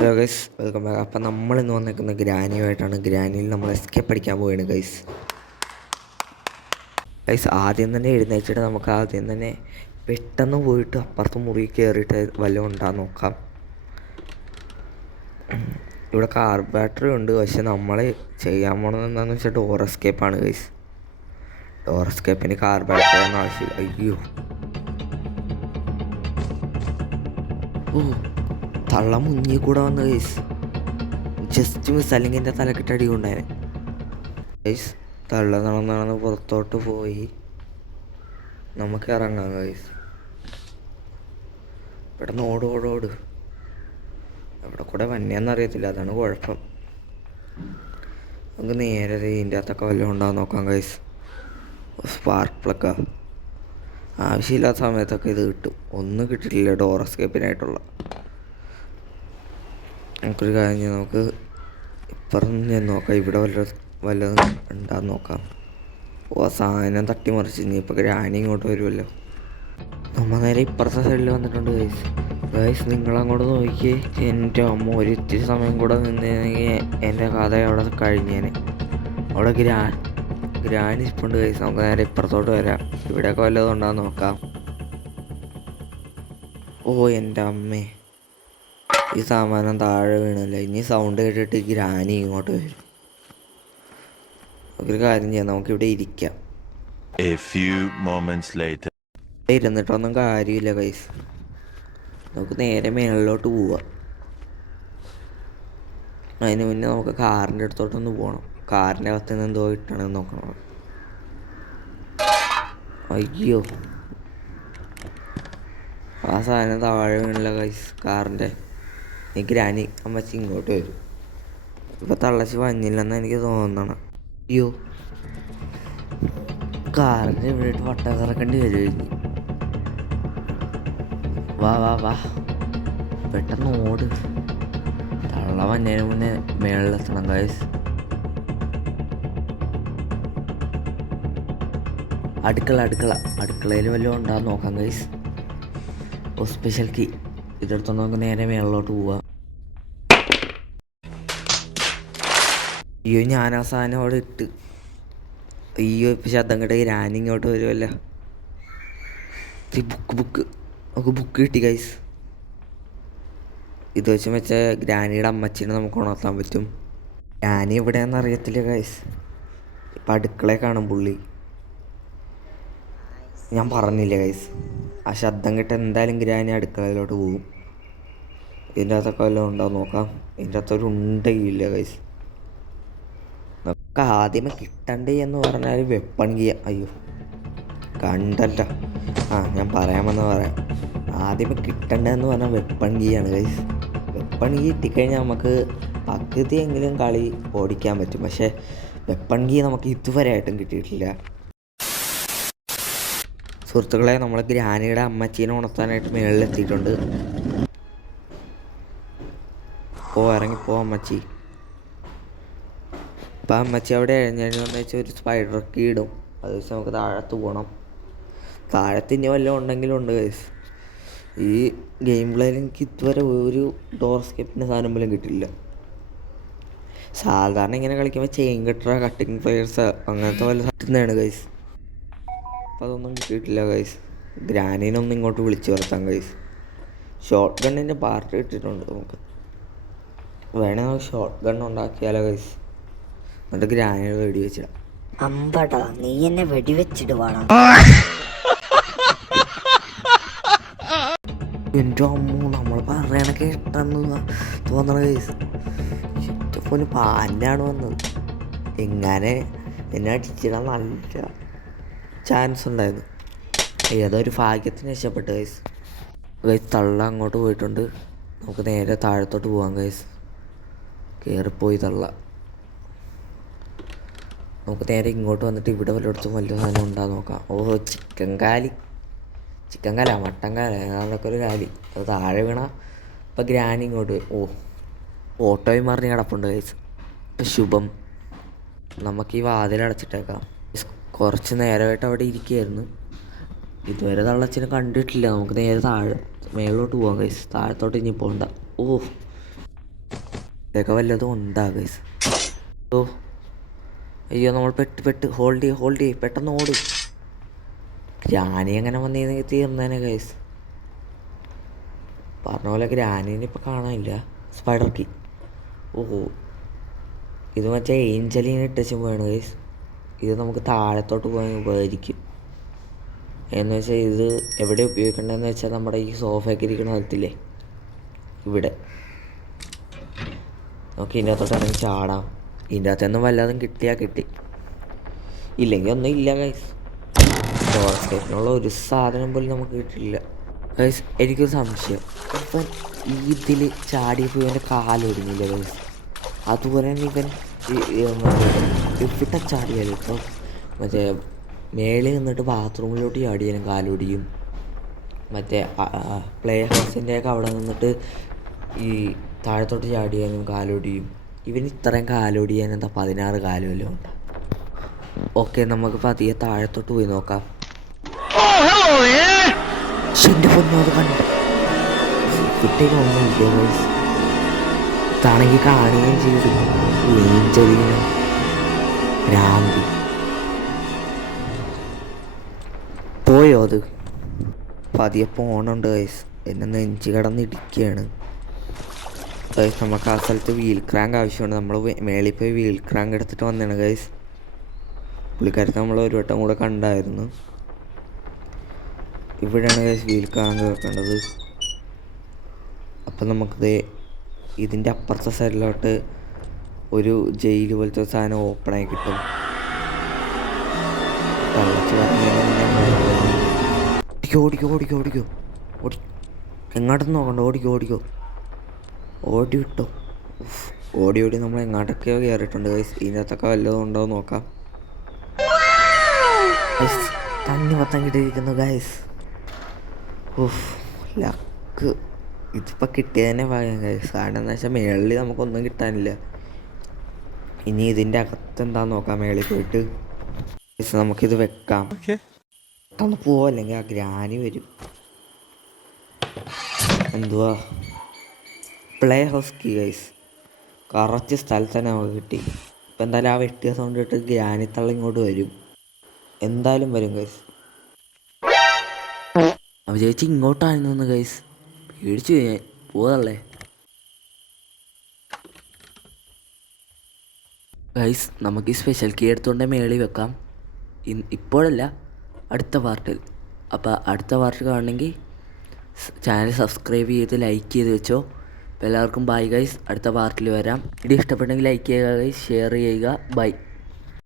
Hello guys, welcome back. അപ്പം നമ്മളിന്ന് വന്നേക്കുന്ന ഗ്രാനിയുമായിട്ടാണ്. ഗ്രാനിയിൽ നമ്മൾ എസ്കേപ്പ് അടിക്കാൻ പോവുകയാണ് ഗൈസ്. ആദ്യം തന്നെ എഴുന്നേറ്റിട്ട് നമുക്ക് ആദ്യം തന്നെ പെട്ടെന്ന് പോയിട്ട് അപ്പുറത്ത് മുറി കയറിയിട്ട് വല്ലതും ഉണ്ടാകാൻ നോക്കാം. ഇവിടെ കാർ ബാറ്ററി ഉണ്ട്, പക്ഷെ നമ്മൾ ചെയ്യാൻ പോണത് എന്താണെന്ന് വെച്ചാൽ ഡോർ എസ്കേപ്പാണ് ഗൈസ്. ഡോർ എസ്കേപ്പിന് കാർ ബാറ്ററി ഒന്നും ആവശ്യമില്ല. അയ്യോ, ഓ തള്ള മുന്നിൽ കൂടെ വന്ന ഗൈസ്. ജസ്റ്റ് മിസ്, അല്ലെങ്കിൽ എൻ്റെ തലക്കിട്ട് അടി കൊണ്ടായിരുന്നു ഗൈസ്. തള്ള നടന്ന് പുറത്തോട്ട് പോയി. നമുക്ക് ഇറങ്ങാം ഗൈസ്. ഇവിടെ ഓട് എവിടെ കൂടെ വന്നെയെന്നറിയത്തില്ല, അതാണ് കുഴപ്പം. നമുക്ക് നേരെ ഇതിൻ്റെ അകത്തൊക്കെ വല്ലതും ഉണ്ടാകാൻ നോക്കാം ഗൈസ്. സ്പാർക്ക് പ്ലക്കാ, ആവശ്യമില്ലാത്ത സമയത്തൊക്കെ ഇത് കിട്ടും. ഒന്നും കിട്ടിയിട്ടില്ല ഡോർ എസ്കേപ്പിനായിട്ടുള്ള. നമുക്കൊരു കാര്യം ചെയ്യാം, നമുക്ക് ഇപ്പുറം ഞാൻ നോക്കാം. ഇവിടെ വല്ലതും ഉണ്ടാകാൻ നോക്കാം. ഓ, ആ സാധനം തട്ടിമറിച്ച് ഇനിയിപ്പോൾ ഗ്രാനി ഇങ്ങോട്ട് വരുമല്ലോ. നമ്മൾ നേരെ ഇപ്പുറത്തെ സൈഡിൽ വന്നിട്ടുണ്ട് ഗൈസ്. നിങ്ങളങ്ങോട്ട് നോക്കിയേ. എൻ്റെ അമ്മ, ഒരു ഇത്തിരി സമയം കൂടെ നിന്നെങ്കിൽ എൻ്റെ കഥ അവിടെ കഴിഞ്ഞേനെ. അവിടെ ഗ്രാനി ഇപ്പുണ്ട് ഗൈസ്. നമുക്ക് നേരെ ഇപ്പുറത്തോട്ട് വരാം. ഇവിടെയൊക്കെ വല്ലതും ഉണ്ടാകാൻ നോക്കാം. ഓ എൻ്റെ അമ്മേ, ഈ സാമാനം താഴെ വീണല്ലേ. ഇനി സൗണ്ട് കേട്ടിട്ട് ഗ്രാനി ഇങ്ങോട്ട് വരും. ഒരു കാര്യം ചെയ്യാം, നമുക്കിവിടെ ഇരിക്കാം. ഇരുന്നിട്ടൊന്നും കാര്യമില്ല ഗൈസ്. നമുക്ക് നേരെ മേളിലോട്ട് പോവാം. അതിന് മുന്നേ നമുക്ക് കാറിൻ്റെ അടുത്തോട്ടൊന്ന് പോകണം. കാറിൻ്റെ അകത്ത് നിന്ന് എന്തോ ഇട്ടണമെന്ന് നോക്കണം. അയ്യോ, ആ സാധനം താഴെ വീണില്ല ഗൈസ്. കാറിൻ്റെ ഈ ഗ്രാനി അമ്മച്ചി ഇങ്ങോട്ട് വരും. ഇപ്പം തള്ളച്ച് വന്നില്ലെന്ന് എനിക്ക് തോന്നണം. അയ്യോ, കാറിൻ്റെ ഇവിടെ ഇട്ട് വട്ട കറക്കേണ്ടി വരും. വാ പെട്ടെന്ന് ഓട്. തള്ള വന്നതിന് മുന്നേ മേളിലെത്തണം ഗൈസ്. അടുക്കളയിൽ വല്ലതും ഉണ്ടാകാൻ നോക്കാം ഗൈസ്. ഓ, സ്പെഷ്യൽ കീ ഇതെടുത്തോണ്ട് നമുക്ക് നേരെ മേളിലോട്ട് പോവാം. അയ്യോ, ഞാൻ ആ സാധനം അവിടെ ഇട്ട്. അയ്യോ, ഇപ്പം ശബ്ദം കേട്ട് ഗ്രാനി ഇങ്ങോട്ട് വരുമല്ലോ. ബുക്ക് കിട്ടി ഗൈസ്. ഇത് വെച്ച ഗ്രാനിയുടെ അമ്മച്ചീനെ നമുക്ക് ഉണർത്താൻ പറ്റും. ഗ്രാനി എവിടെയാണെന്ന് അറിയത്തില്ല ഗൈസ്. ഇപ്പം അടുക്കളയിൽ കാണും പുള്ളി. ഞാൻ പറഞ്ഞില്ല ഗൈസ്, ആ ശബ്ദം കേട്ട് എന്തായാലും ഗ്രാനി അടുക്കളയിലോട്ട് പോകും. ഇതിൻ്റെ അകത്തൊക്കെ വല്ലതും ഉണ്ടാവും നോക്കാം. ഇതിൻ്റെ അകത്തൊരു ഉണ്ടയില്ല ഗൈസ്. നമുക്ക് ആദ്യമേ കിട്ടണ്ടേ എന്ന് പറഞ്ഞാൽ വെപ്പൺ ഗിയ. അയ്യോ, കണ്ടല്ലോ. ഞാൻ പറയാം. ആദ്യമേ കിട്ടണ്ടെന്ന് പറഞ്ഞാൽ വെപ്പൺ ഗീയാണ് ഗൈസ്. വെപ്പൺ ഗീ കിട്ടിക്കഴിഞ്ഞാൽ നമുക്ക് പകുതിയെങ്കിലും കളി ഓടിക്കാൻ പറ്റും. പക്ഷേ വെപ്പൺ ഗീ നമുക്ക് ഇതുവരെ ആയിട്ടും കിട്ടിയിട്ടില്ല. സുഹൃത്തുക്കളെ, നമ്മൾ ഗ്രാനിയുടെ അമ്മച്ചീനെ ഉണർത്താനായിട്ട് മുകളിലെത്തിയിട്ടുണ്ട്. ഇറങ്ങിപ്പോ അമ്മച്ചി. ഇപ്പം അമ്മച്ചി അവിടെ എഴുന്നേന്ന് വെച്ചാൽ ഒരു സ്പൈഡർ കീ ഇടും. അത് വെച്ച് നമുക്ക് താഴത്ത് പോകണം. താഴത്ത് ഇനി വല്ലതും ഉണ്ടെങ്കിലും ഗൈസ്. ഈ ഗെയിം പ്ലേയിൽ എനിക്ക് ഇതുവരെ ഒരു ഡോർ എസ്കേപ്പിൻ്റെ സാധനം പോലും കിട്ടില്ല. സാധാരണ ഇങ്ങനെ കളിക്കുമ്പോൾ ചെയിൻ കട്ടർ, കട്ടിങ് പ്ലെയേഴ്സ് അങ്ങനത്തെ വല്ല കിട്ടുന്നതാണ് ഗൈസ്. അപ്പം അതൊന്നും കിട്ടിയിട്ടില്ല ഗൈസ്. ഗ്രാനീനൊന്നും ഇങ്ങോട്ട് വിളിച്ചു വരുത്താം ഗൈസ്. ഷോർട്ട് ഗണ്ണിൻ്റെ പാർട്ട് കിട്ടിയിട്ടുണ്ട്. നമുക്ക് വേണമെങ്കിൽ ഷോർട്ട് ഗൺ ഉണ്ടാക്കിയാലോ ഗൈസ്. എന്നിട്ട് ഗ്രാനിയെ വെടിവെച്ചിടാം. അമ്പടാ, നീ എന്നെ വെടിവെച്ചിടുവാണോ? എൻ്റെ അമ്മ, നമ്മൾ പറയണ കേട്ടെന്ന് തോന്നണ കേസ്. ചുറ്റപ്പോന് പാൻ്റാണ് വന്നത്. എങ്ങനെ എന്നെ അടിച്ചിടാൻ നല്ല ചാൻസ് ഉണ്ടായിരുന്നു. ഏതൊരു ഭാഗ്യത്തിന് രക്ഷപ്പെട്ടു ഗൈസ്. തള്ള അങ്ങോട്ട് പോയിട്ടുണ്ട്. നമുക്ക് നേരെ താഴത്തോട്ട് പോകാം ഗൈസ്. കയറിപ്പോയി തള്ള. നമുക്ക് നേരെ ഇങ്ങോട്ട് വന്നിട്ട് ഇവിടെ വല്ലയിടത്തും വലിയ സാധനം ഉണ്ടാകാൻ നോക്കാം. ഓ, ചിക്കൻ കാല മട്ടൻ കാല അതൊക്കെ ഒരു കാലി. അത് താഴെ വീണ ഇപ്പം ഗ്രാനി ഇങ്ങോട്ട് വരും. ഓട്ടോയും മറിഞ്ഞ് കിടപ്പുണ്ട് ഗൈസ്. ശുഭം, നമുക്ക് ഈ വാതിലടച്ചിട്ടേക്കാം. കുറച്ച് നേരമായിട്ട് അവിടെ ഇരിക്കുകയായിരുന്നു. ഇതുവരെ തള്ളച്ചിനെ കണ്ടിട്ടില്ല. നമുക്ക് നേരെ മേളിലോട്ട് പോകാം ഗൈസ്. താഴത്തോട്ട് ഇനി പോകണ്ട. ഇതൊക്കെ വല്ലതും ഉണ്ടാ ഗൈസ്. ഓ അയ്യോ നമ്മൾ പെട്ട് ഹോൾഡ് ചെയ്യ് പെട്ടെന്ന് ഓട്. ഗ്രാനി എങ്ങനെ വന്നിരുന്നെങ്കിൽ തീർന്നേനെ ഗൈസ്. പറഞ്ഞ പോലെ ഗ്രാനീനെ ഇപ്പം കാണാനില്ല. Spider key. ഓഹോ ഇത് മറ്റേ ഏഞ്ചലിനെ ഇട്ടച്ച് പോയാണ് ഗൈസ്. ഇത് നമുക്ക് താഴത്തോട്ട് പോകാൻ ഉപകരിക്കും. എന്ന് വെച്ചാൽ ഇത് എവിടെ ഉപയോഗിക്കേണ്ടതെന്ന് വെച്ചാൽ നമ്മുടെ ഈ സോഫയൊക്കെ ഇരിക്കുന്ന സ്ഥലത്തില്ലേ ഇവിടെ നമുക്ക് ഇതിൻ്റെ അകത്തോട്ട് ഇറങ്ങി ചാടാം. ഇതിൻ്റെ അകത്തൊന്നും വല്ലതും കിട്ടിയാൽ കിട്ടി, ഇല്ലെങ്കിൽ ഒന്നും ഇല്ല ഗൈസ്. ഫോറസ്റ്റിനുള്ള ഒരു സാധനം പോലും നമുക്ക് കിട്ടില്ല ഗൈസ്. എനിക്കൊരു സംശയം, ഇപ്പം ഇതിൽ ചാടിയപ്പോൾ ഇവൻ്റെ കാലൊടിഞ്ഞില്ല ഗൈസ്. അതുപോലെ തന്നെ ഇവൻ ഇവിടെ ചാടിയാലും ഇപ്പം മറ്റേ മേളിൽ നിന്നിട്ട് ബാത്റൂമിലോട്ട് ചാടിയാലും കാലൊടിയും. മറ്റേ പ്ലേ ഹൗസിൻ്റെയൊക്കെ അവിടെ നിന്നിട്ട് ഈ താഴത്തോട്ട് ചാടിയാലും കാലൊടിയും. ഇവന് ഇത്രയും കാലൊടിയാൻ എന്താ 16 കാലുമല്ലോ ഉണ്ട്. ഓക്കെ നമുക്ക് പതിയെ താഴത്തോട്ട് പോയി നോക്കാം. എൻ്റെ പൊന്നോട് കണ്ട് കുട്ടിക്ക് ഒന്നുമില്ല ഗൈസ്. ഇതാണെങ്കിൽ കാണുകയും ചെയ്തു ഏഞ്ചലിനും ഭ്രാന്തി പോയോ. അത് പതിയെ പോണുണ്ട് ഗൈസ്. എന്നെ നെഞ്ച് കിടന്നിടിക്കുകയാണ് ഗൈസ്. നമുക്ക് ആ സ്ഥലത്ത് വീൽ ക്രാങ്ക് ആവശ്യമുണ്ട്. നമ്മൾ മേളിൽ പോയി വീൽ ക്രാങ്ക് എടുത്തിട്ട് വന്നതാണ് ഗൈസ്. പുള്ളിക്കാരത്തെ നമ്മൾ ഒരു വട്ടം കൂടെ കണ്ടായിരുന്നു. ഇവിടെയാണ് ഗൈസ് വീൽ ക്രാങ്ക് വെക്കേണ്ടത്. അപ്പം നമുക്കിത് ഇതിൻ്റെ അപ്പുറത്തെ സൈഡിലോട്ട് ഒരു ജയിൽ പോലത്തെ സാധനം ഓപ്പണായി കിട്ടും. ഓടിക്കോ എങ്ങോട്ടൊന്നും നോക്കണ്ട, ഓടിക്കോ ഓടി വിട്ടോ. ഓടി നമ്മൾ എങ്ങോട്ടൊക്കെയോ കയറിയിട്ടുണ്ട് ഗൈസ്. ഇതിനകത്തൊക്കെ വല്ലതും ഉണ്ടോ എന്ന് നോക്കാം. തണ്ണി മൊത്തം കിട്ടിയിരിക്കുന്നു ഗൈസ്. ലക്ക്. ഇതിപ്പോൾ കിട്ടിയതന്നെ പറയാം ഗൈസ്. കാരണം എന്താ വെച്ചാൽ മേളിൽ നമുക്കൊന്നും കിട്ടാനില്ല. ഇനി ഇതിൻ്റെ അകത്ത് എന്താന്ന് നോക്കാം മേളിൽ പോയിട്ട്. നമുക്കിത് വെക്കാം. പെട്ടെന്ന് പോവോ, അല്ലെങ്കിൽ ആ ഗ്രാനി വരും. എന്തുവാ play house key guys. Correct സ്ഥലത്ത് തന്നെ നമുക്ക് കിട്ടി. ഇപ്പം എന്തായാലും ആ വെട്ടിയ സൗണ്ട് ഇട്ട് ഗ്രാനിത്തള്ള ഇങ്ങോട്ട് വരും. എന്തായാലും വരും ഗൈസ്. അവ ചേച്ചി ഇങ്ങോട്ടായിരുന്നു ഗൈസ്. പേടിച്ചു ഞാൻ. പോവല്ലേ ഗൈസ്. നമുക്ക് ഈ സ്പെഷ്യൽ കീ എടുത്തുകൊണ്ട് മേളിൽ വെക്കാം. ഇപ്പോഴല്ല, അടുത്ത പാർട്ടിൽ. അപ്പോൾ അടുത്ത പാർട്ട് കാണണമെങ്കിൽ ചാനൽ സബ്സ്ക്രൈബ് ചെയ്ത് ലൈക്ക് ചെയ്ത് വെച്ചോ. അപ്പോൾ എല്ലാവർക്കും ബൈ ഗൈസ്. അടുത്ത പാർട്ടിൽ വരാം. വീഡിയോ ഇഷ്ടപ്പെട്ടെങ്കിൽ ലൈക്ക് ചെയ്യുക ഗൈസ്, ഷെയർ ചെയ്യുക. ബൈ.